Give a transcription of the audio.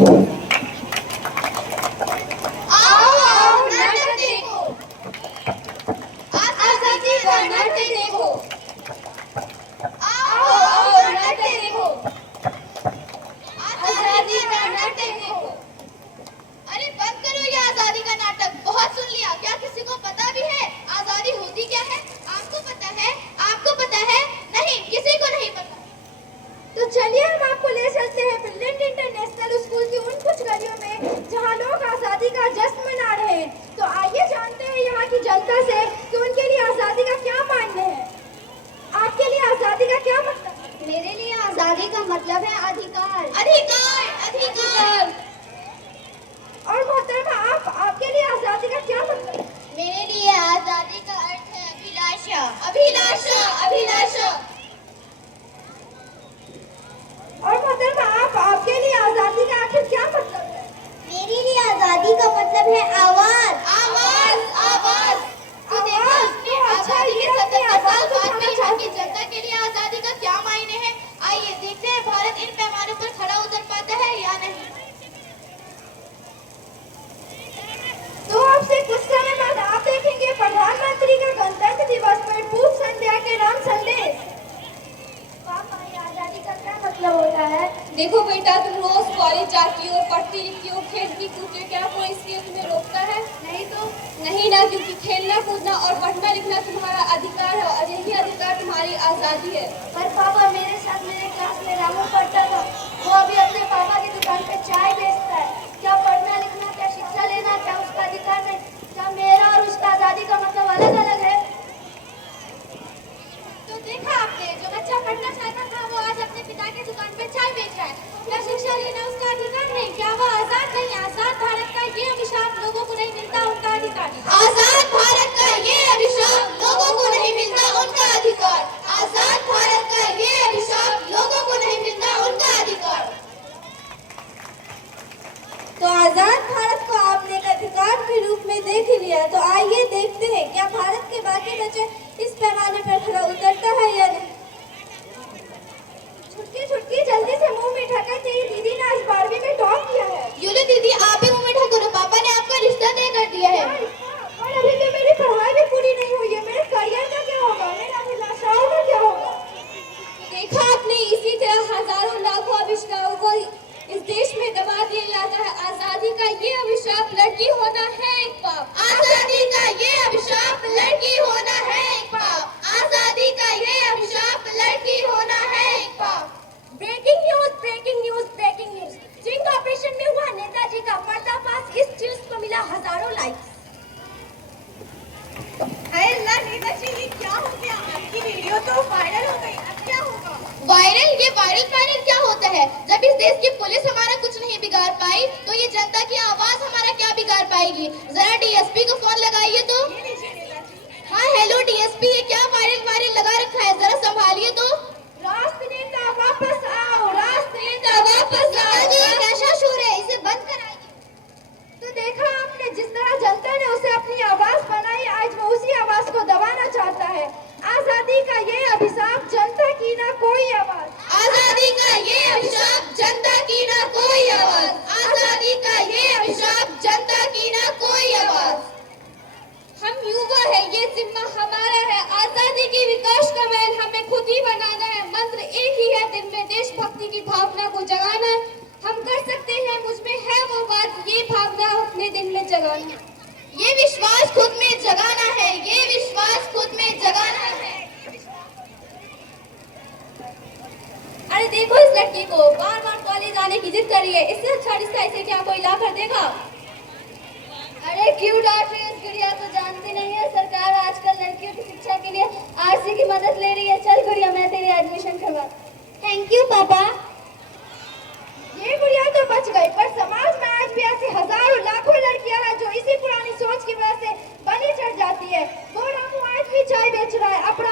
आओ आओ नाटक देखो, आजादी का नाटक देखो, आओ आओ नाटक देखो, आजादी का नाटक देखो। अरे बंद करो ये आजादी का नाटक, बहुत सुन लिया। क्या किसी को पता भी है आजादी होती क्या है? आपको पता है? आपको पता है? नहीं, किसी को नहीं पता। तो चलिए हम आपको ले चलते हैं ब्रिलियंट इंटरनेशनल स्कूल की उन कुछ गलियों में जहां लोग आजादी का जश्न मना रहे हैं। तो आइए जानते हैं यहाँ की जनता से कि उनके लिए आजादी का क्या मायने है। आपके लिए आजादी का क्या मतलब है? मेरे लिए आजादी का मतलब है अधिकार, अधिकार, अधिकार। और मोहतरमा आपके लिए आजादी का क्या मतलब है? मेरे लिए आजादी का अर्थ है अभिलाषा, अभिलाषा, अभिलाषा। और मोहतरमा आपके लिए आजादी का आखिर क्या मतलब है? मेरे लिए आजादी का मतलब है आवाज, आवाज, आवाज। तो देखो इसमें आजादी के 77 साल बाद में यहाँ की जनता के लिए आजादी का क्या मायने हैं। आइए देखते हैं भारत इन पैमानों पर खड़ा उतर पाता है या नहीं। तो आपसे कुछ समय बाद आप देखेंगे प्रधानमंत्री का गणतंत्र दिवस पर पूर्व संध्या के नाम संदेश। पापा, ये आजादी का क्या मतलब होता है? देखो बेटा, तुम रोज कॉलेज जाती हो, पढ़ती लिखती हो, खेलती कूदती हो, क्या कोई इसलिए तुम्हें रोकता है? नहीं तो नहीं ना, क्योंकि खेलना कूदना और पढ़ना लिखना तुम्हारा अधिकार है और यही अधिकार तुम्हारी आजादी है। पर पापा, मेरे साथ मेरे क्लास में रामू पढ़ता था, वो अभी अपने पापा की दुकान पे चाय बेचता है। क्या पढ़ना लिखना, क्या शिक्षा लेना, क्या उसका अधिकार नहीं? क्या मेरा और उसका आजादी का मतलब अलग अलग है? तो देखा आपने, जो बच्चा पढ़ना चाहता था वो आज अपने पिता की दुकान पर चाय बेच रहा है। क्या शिक्षा लेना उसका अधिकार नहीं? क्या वो आजाद नहीं? आजाद भारत का ये अभिशाप लोगों को नहीं मिलता, उनका अधिकार। आजाद भारत का ये अभिशाप लोगों को नहीं मिलता, उनका अधिकार। आजाद भारत का ये अभिशाप लोगों को नहीं मिलता, उनका अधिकार। तो आजाद भारत को आपने एक अधिकार के रूप में देख लिया, तो आइए देखते हैं क्या भारत के बाकी बच्चे इस पैमाने पर खड़ा उतरता है या नहीं। छुटकी छुटकी जल्दी से मुंह मीठा कर, तेरी दीदी ने आज 12वीं में टॉप किया है। यूली दीदी, आप ही मुंह मीठा करो, पापा ने आपका रिश्ता तय कर दिया है। पर अभी तो मेरी पढ़ाई भी पूरी नहीं हुई है। मेरे करियर का क्या होगा? मेरा अभिलाषाओं का क्या होगा? देखा आपने, इसी तरह हजारों लाखों अभिष्टाओं को इस देश में दबा दिया जाता है। आजादी का ये अभिशाप लड़की होना है एक पाप। आजादी का ये अभिशाप लड़की होना है एक पाप। आजादी का ये अभिशाप लड़की होना है एक पाप। Breaking news, breaking news, breaking news. जिंक ऑपरेशन में हुआ नेताजी का पर्दाफाश, इस न्यूज को मिला हजारों लाइक्स। अल्लाह नेताजी, ये क्या हो गया? आपकी वीडियो तो वायरल हो गई, अब क्या होगा? वायरल? ये वायरल क्या होता है? जब इस देश की पुलिस हमारा कुछ नहीं बिगाड़ पाई, तो ये जनता की आवाज हमारा क्या बिगाड़ पाएगी? जरा डीएसपी को फोन लगाइए तो। हाँ हेलो डीएसपी, ये क्या वायरल लगा रखा है? जरा संभालिए तो। राष्ट्र नेता वापस आओ, राष्ट्र नेता वापस आओ। ये कैसा शोर है? इसे बंद कराइए। तो देखा आपने, जिस तरह जनता ने उसे अपनी आवाज बनाई, आज वो उसी आवाज को दबाना चाहता है। आजादी का ये अभिशाप, जनता की ना कोई आवाज। आजादी का ये अभिशाप, जनता की ना कोई आवाज। आजादी का ये अभिशाप, जनता की ना कोई आवाज। हम युवा है, ये जिम्मा हमारा है। आजादी की विकास का महल हमें खुद ही बनाना है। मंत्र एक ही है, दिल में देशभक्ति की भावना को जगाना है। हम कर सकते हैं, मुझ में है वो बात, ये भावना अपने दिल में जगाना है। ये विश्वास खुद में जगाना है, ये विश्वास खुद में जगाना है। अरे देखो इस लड़की को, बार बार कॉलेज आने की जिद कर रही है। इससे अच्छा रिश्ता इसे क्या कोई ला कर देगा? अरे क्यों डांट रही है इस गुड़िया को? जानती नहीं है सरकार आजकल लड़कियों की शिक्षा के लिए आरसी की मदद ले रही है। चल गुड़िया, मैं तेरी एडमिशन करवा। थैंक यू पापा। ये गुड़िया तो बच गई, पर समाज में आज भी ऐसी हजारों लाखों लड़कियां हैं जो इसी पुरानी सोच की वजह से बलि चढ़ जाती है। वो रामू आज भी चाय बेच रहा है, अपना